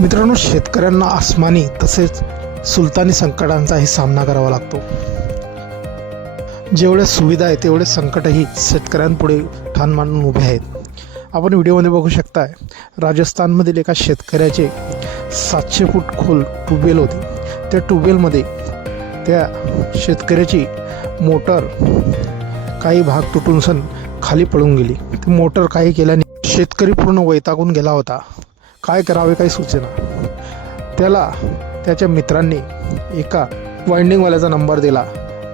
मित्रांनो, शेतकऱ्यांना आसमानी तसेच सुलतानी संकटांचाही सामना करावा लागतो। जेवढ्या सुविधा आहेत तेवढे संकटही शेतकऱ्यांपुढे ठाण मांडून उभे आहेत। आपण व्हिडिओमध्ये बघू शकताय, राजस्थानमधील एका शेतकऱ्याचे 700 फूट खोल ट्यूबवेल होते। त्या ट्यूबवेलमध्ये त्या शेतकऱ्याची मोटर काही भाग तुटून खाली पडून गेली। ती मोटर काही केल्याने शेतकरी पूर्ण वैतागून गेला होता। काय करावे काही सुचेना। त्याला त्याच्या मित्रांनी एका वाइंडिंगवाल्याचा नंबर दिला।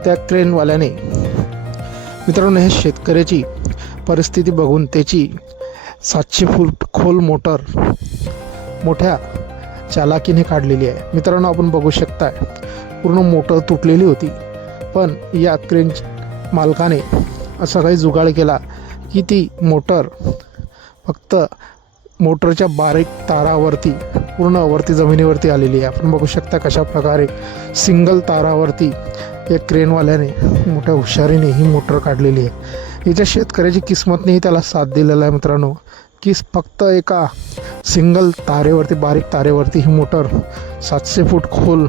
त्या क्रेनवाल्याने मित्रांनो हे शेतकऱ्याची परिस्थिती बघून त्याची 700 फूट खोल मोटर मोठ्या चालाकीने काढलेली आहे। मित्रांनो, आपण बघू शकताय पूर्ण मोटर तुटलेली होती, पण या क्रेन मालकाने असा काही जुगाड केला की ती मोटर फक्त मोटरच्या बारीक तारावरती पूर्ण वरती जमिनीवरती आलेली आहे। आपण बघू शकता कशा प्रकारे सिंगल तारावरती या क्रेनवाल्याने मोठ्या हुशारीने ही मोटर काढलेली आहे। हिच्या शेतकऱ्याची किस्मतनेही त्याला साथ दिलेला आहे मित्रांनो, की फक्त एका सिंगल तारेवरती बारीक तारेवरती ही मोटर 700 फूट खोल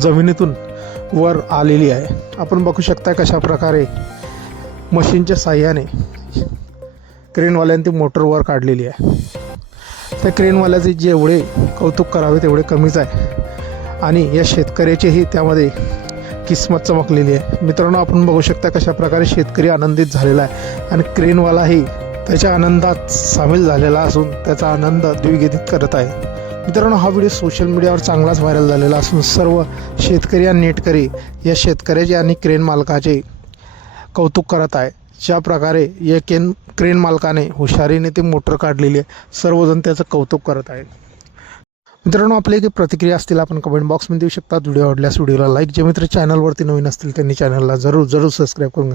जमिनीतून वर आलेली आहे। आपण बघू शकता कशा प्रकारे मशीनच्या साहाय्याने क्रेनवाल्याने ती मोटर वर काढलेली आहे। त्या क्रेनवाल्याचे जेवढे कौतुक करावे तेवढे कमीच आहे आणि या शेतकऱ्याचीही त्यामध्ये किस्मत चमकलेली आहे। मित्रांनो, आपण बघू शकता कशा प्रकारे शेतकरी आनंदित झालेला आहे आणि क्रेनवालाही त्याच्या आनंदात सामील झालेला असून त्याचा आनंद द्विगुणित करत आहे। मित्रांनो, हा व्हिडिओ सोशल मीडियावर चांगलाच व्हायरल झालेला असून सर्व शेतकरी आणि नेटकरी या शेतकऱ्याचे आणि क्रेन मालकाचे कौतुक करत आहे। ज्या प्रकारे या क्रेन मालकाने हुशारीने ती मोटर काढलेली आहे, सर्वजण त्याचं कौतुक करत आहेत। मित्रांनो, आपली काही प्रतिक्रिया असतील आपण कमेंट बॉक्समध्ये देऊ शकता। व्हिडिओ आवडल्यास व्हिडिओला लाईक, जे मित्र चॅनलवरती नवीन असतील त्यांनी चॅनलला जरूर सबस्क्राईब करून घ्या।